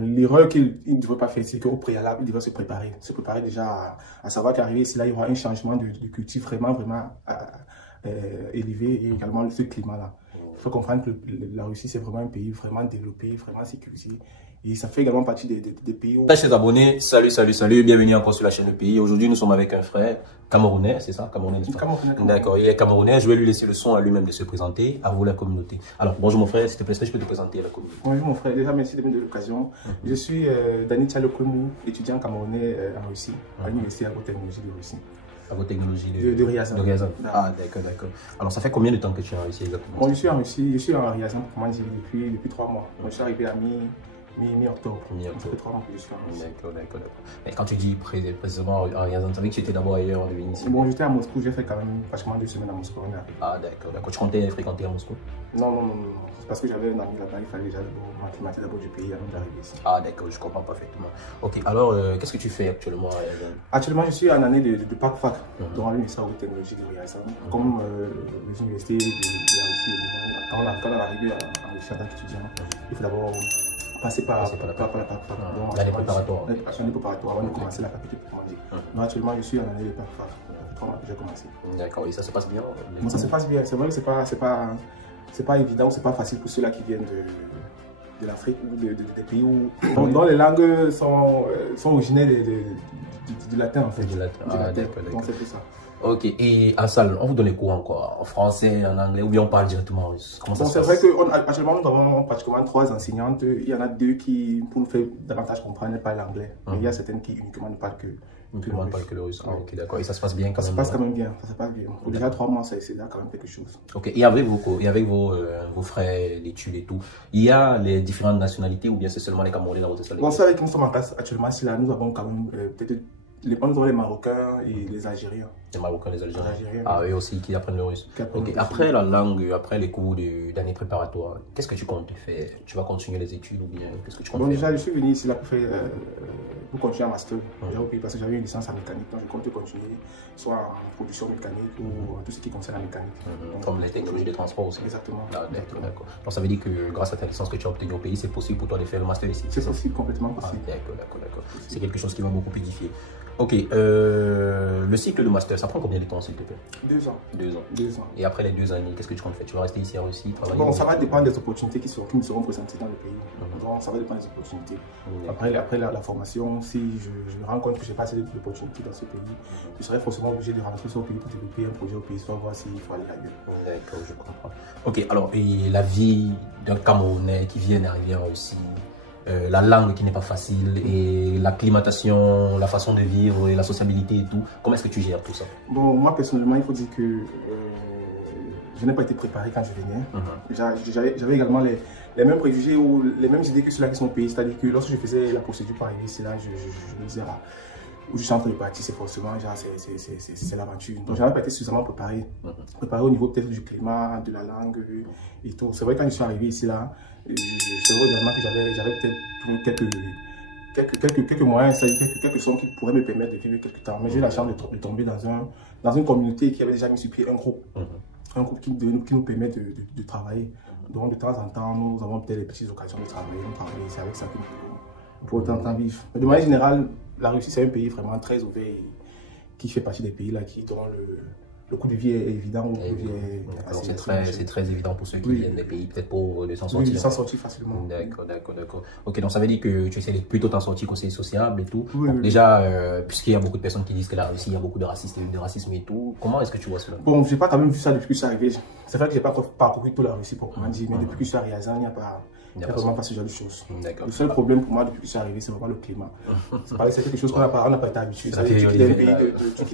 L'erreur qu'il ne devrait pas faire, c'est qu'au préalable, il devrait se préparer. Se préparer déjà à savoir qu'arriver ici, là, il y aura un changement de culture vraiment élevé et également ce climat-là. Il faut comprendre que la Russie, c'est vraiment un pays vraiment développé, vraiment sécurisé. Et ça fait également partie des pays où... Chers abonnés, salut, bienvenue encore sur la chaîne Le Pays. Aujourd'hui, nous sommes avec un frère camerounais, c'est ça? Camerounais, n'est-ce pas? Camerounais. D'accord, il est camerounais. Je vais lui laisser le son à lui-même de se présenter, à vous la communauté. Alors, bonjour mon frère, s'il te plaît, est-ce que je peux te présenter à la communauté? Bonjour mon frère, déjà merci de l'occasion. Je suis Dani Tchalokoumou, étudiant camerounais en Russie, à l'université agrotechnologie de Russie. Agrotechnologie de Ryazan. Ah, d'accord. Alors, ça fait combien de temps que tu es en Russie exactement? Bon, je suis en Russie, je suis en Ryazan pour moi depuis 3 mois. Donc, je suis arrivé à mi-octobre. Ça fait 3 mois que je suis en Russie. D'accord. Mais quand tu dis précisément en Ryazan, tu savais que tu étais d'abord ailleurs en devenu ici? Bon, j'étais à Moscou, j'ai fait quand même pratiquement 2 semaines à Moscou. Ah, d'accord. Tu comptais fréquenter à Moscou? Non. C'est parce que j'avais un ami là-bas, il fallait déjà m'acclimater d'abord du pays avant d'arriver ici. Ah, d'accord, je comprends parfaitement. Ok, alors, qu'est-ce que tu fais actuellement à Ryazan? Actuellement, je suis en année de PAC-FAC, dans l'université agrotechnologie de Ryazan. Comme les universités de la Russie, quand on est arrivé en Russie en tant qu'étudiant, il faut d'abord passer par la PAC-FAC. L'année préparatoire. L'année préparatoire avant de commencer la faculté pour dire. Donc actuellement, je suis en année de PAC-FAC. Ça fait 3 mois que j'ai commencé. D'accord, et ça se passe bien? Bon, ça se passe bien. C'est vrai que c'est pas évident, c'est pas facile pour ceux-là qui viennent de l'Afrique ou des pays où dont les langues sont originaires du latin en fait. Du latin. D'accord. Donc c'est tout ça. Ok, et en salle, on vous donne les cours en quoi? En français, en anglais, ou bien on parle directement russe? Comment ça se passe? C'est vrai qu'actuellement nous avons pratiquement 3 enseignantes. Il y en a 2 qui, pour nous faire davantage comprendre, ne parlent l'anglais. Mais il y a certaines qui uniquement ne parlent que le russe. Ok, d'accord. Et ça se passe bien quand même? Ça se passe quand même bien. Pour déjà 3 mois, c'est là quand même quelque chose. Ok, et avec vos frères d'études et tout, il y a les différentes nationalités ou bien c'est seulement les Camerounais dans votre salle? Bon, c'est avec qui nous sommes en classe actuellement. Si là, nous avons quand même peut-être nous avons les Marocains et les Algériens. Les Marocains, les Algériens. Ah, eux aussi qui apprennent le russe. Okay. Après la langue, après les cours d'année préparatoire, qu'est-ce que tu comptes faire? Tu vas continuer les études ou bien qu'est-ce que tu comptes faire? Déjà, je suis venu ici là pour continuer un master. Parce que j'avais une licence en mécanique, donc je compte continuer soit en production mécanique ou tout ce qui concerne la mécanique. Comme les technologies de transport aussi. Exactement. Ah, d'accord. Donc ça veut dire que grâce à ta licence que tu as obtenue au pays, c'est possible pour toi de faire le master ici? C'est possible, complètement possible. Ah, d'accord. C'est quelque chose qui va beaucoup édifier. Ok, le cycle de master, ça prend combien de temps s'il te plaît? 2 ans. 2 ans. Et après les 2 années, qu'est-ce que tu comptes faire? Tu vas rester ici en Russie, travailler? Bon, ça va dépendre des opportunités qui me seront présentées dans le pays. Donc, ça va dépendre des opportunités. Après la formation, si je me rends compte que je n'ai pas assez d'opportunités dans ce pays, je serai forcément obligé de rentrer sur le pays pour développer un projet au pays, soit voir s'il faut aller ailleurs. D'accord, je comprends. Ok, alors, et la vie d'un Camerounais qui vient d'arriver en Russie, la langue qui n'est pas facile et l'acclimatation, la façon de vivre et la sociabilité et tout. Comment est-ce que tu gères tout ça? Bon, moi personnellement, il faut dire que je n'ai pas été préparé quand je venais. J'avais également les mêmes préjugés ou les mêmes idées que ceux-là qui sont au pays. C'est-à-dire que lorsque je faisais la procédure pour arriver ici, là, je me disais, où je suis en train de partir, c'est forcément, c'est l'aventure. Donc, je n'avais pas été suffisamment préparé. Préparé au niveau peut-être du climat, de la langue et tout. C'est vrai, quand je suis arrivé ici, là, c'est vrai également que j'avais peut-être quelques moyens, quelques sommes qui pourraient me permettre de vivre quelques temps. Mais j'ai eu la chance de tomber dans une communauté qui avait déjà mis sur pied un groupe qui nous permet de travailler. Donc, de temps en temps, nous avons peut-être des petites occasions de travailler. C'est avec ça que nous pouvons pour autant vivre. Mais de manière générale, la Russie, c'est un pays vraiment très ouvert qui fait partie des pays là dont le coût de vie est évident. C'est très évident pour ceux qui viennent des pays peut-être pauvres de s'en sortir. Oui, s'en sortir facilement. D'accord. Ok, donc ça veut dire que tu essaies de plutôt t'en sortir quand c'est sociable et tout. Oui. Déjà, puisqu'il y a beaucoup de personnes qui disent que la Russie, il y a beaucoup de racisme et tout, comment est-ce que tu vois cela? Bon, j'ai pas quand même vu ça depuis que je suis arrivé. C'est vrai que j'ai pas parcouru toute la Russie pour dire, mais depuis que je suis à Ryazan, il n'y a vraiment pas ce genre de choses. Le seul problème pour moi depuis que je suis arrivé, c'est vraiment le climat. C'est quelque chose qu'on n'a pas été habitué. Tu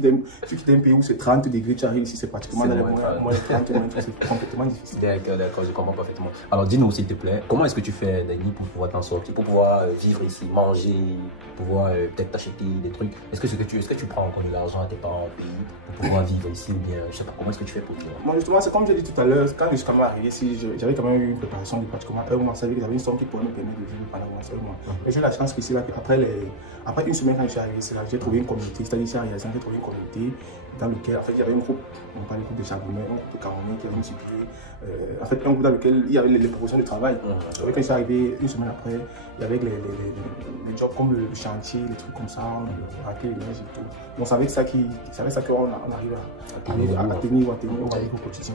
quittes un pays où c'est 30 degrés, tu arrives ici, c'est pratiquement dans les moins 30, c'est complètement difficile. D'accord, je comprends parfaitement. Alors dis-nous s'il te plaît, comment est-ce que tu fais, Dani, pour pouvoir t'en sortir, pour pouvoir vivre ici, manger, pouvoir peut-être t'acheter des trucs? Est-ce que tu prends encore de l'argent à tes parents au pays pour pouvoir vivre ici ou bien, je sais pas, comment est-ce que tu fais pour vivre? Moi justement, c'est comme j'ai dit tout à l'heure, quand je suis arrivé ici, j'avais quand même eu une préparation de pratiquement un mois, ça savais que j'avais une somme qui pourrait me permettre de vivre pendant un seul mois. Mais j'ai eu la chance que c'est là après une semaine quand je suis arrivé, c'est là j'ai trouvé une communauté, c'est-à-dire ici à Riazan, j'ai trouvé une communauté dans lequel en fait il y avait un groupe, on parle du groupe de Charbonnais, un groupe de Camerounais qui avait multiplié. En fait, un groupe dans lequel il y avait les propositions de travail. Quand je suis arrivé une semaine après, il y avait les jobs comme le chantier, les trucs comme ça, le raquet, les linge et tout. Donc, c'est avec ça qu'on arrive à tenir au quotidien.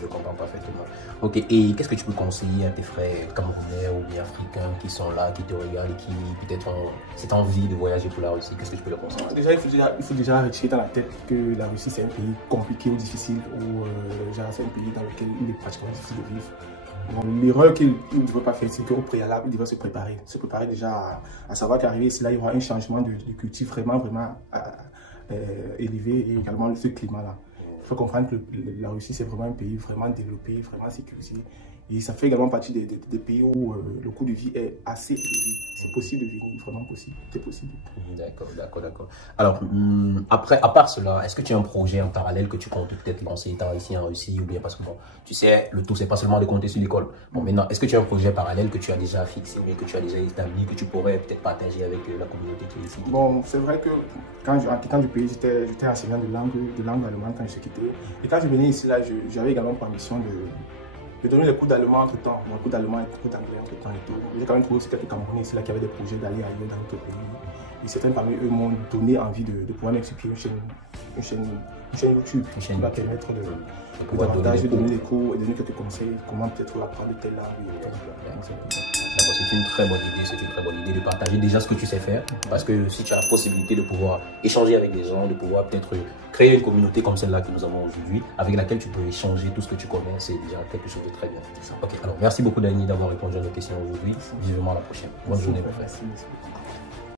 Je comprends parfaitement. Ok, et qu'est-ce que tu peux conseiller à tes frères camerounais ou bien africains qui sont là, qui te regardent et qui peut-être ont cette envie de voyager pour la Russie? Qu'est-ce que tu peux leur conseiller? Déjà, il faut déjà retirer dans la tête que la Russie c'est un pays compliqué ou difficile, ou c'est un pays dans lequel il est pratiquement difficile de vivre. L'erreur qu'il ne devrait pas faire, c'est qu'au préalable, il devrait se préparer. Se préparer déjà à savoir qu'arrivé ici, là, il y aura un changement de culture vraiment élevé, et également ce climat-là. Il faut comprendre que la Russie, c'est vraiment un pays vraiment développé, vraiment sécurisé. Et ça fait également partie des pays où le coût de vie est assez élevé. C'est possible de vivre, vraiment possible. C'est possible. D'accord. Alors, après, à part cela, est-ce que tu as un projet en parallèle que tu comptes peut-être lancer étant ici en Russie, ou bien parce que bon, tu sais, le tout, c'est pas seulement de compter sur l'école. Bon, maintenant, est-ce que tu as un projet parallèle que tu as déjà fixé, ou bien que tu as déjà établi, que tu pourrais peut-être partager avec la communauté qui est ici? Bon, c'est vrai que en quittant du pays, j'étais enseignant de langue allemande quand je suis quitté. Et quand je venais ici, là, j'avais également pour ambition de donner des cours d'allemand entre temps, des cours d'allemand et des cours d'anglais entre temps et tout. J'ai quand même trouvé aussi quelques Camerounais ici là qui avaient des projets d'aller ailleurs dans d'autres pays. Et certains parmi eux m'ont donné envie de pouvoir m'expliquer une chaîne YouTube qui va permettre de donner des cours et donner quelques conseils, comment peut-être apprendre telle langue. C'est une très bonne idée de partager déjà ce que tu sais faire, parce que si tu as la possibilité de pouvoir échanger avec des gens, de pouvoir peut-être créer une communauté comme celle-là que nous avons aujourd'hui, avec laquelle tu peux échanger tout ce que tu connais, c'est déjà quelque chose de très bien. Ok, alors merci beaucoup Dany d'avoir répondu à nos questions aujourd'hui. Vivement à la prochaine. Bonne journée. Merci.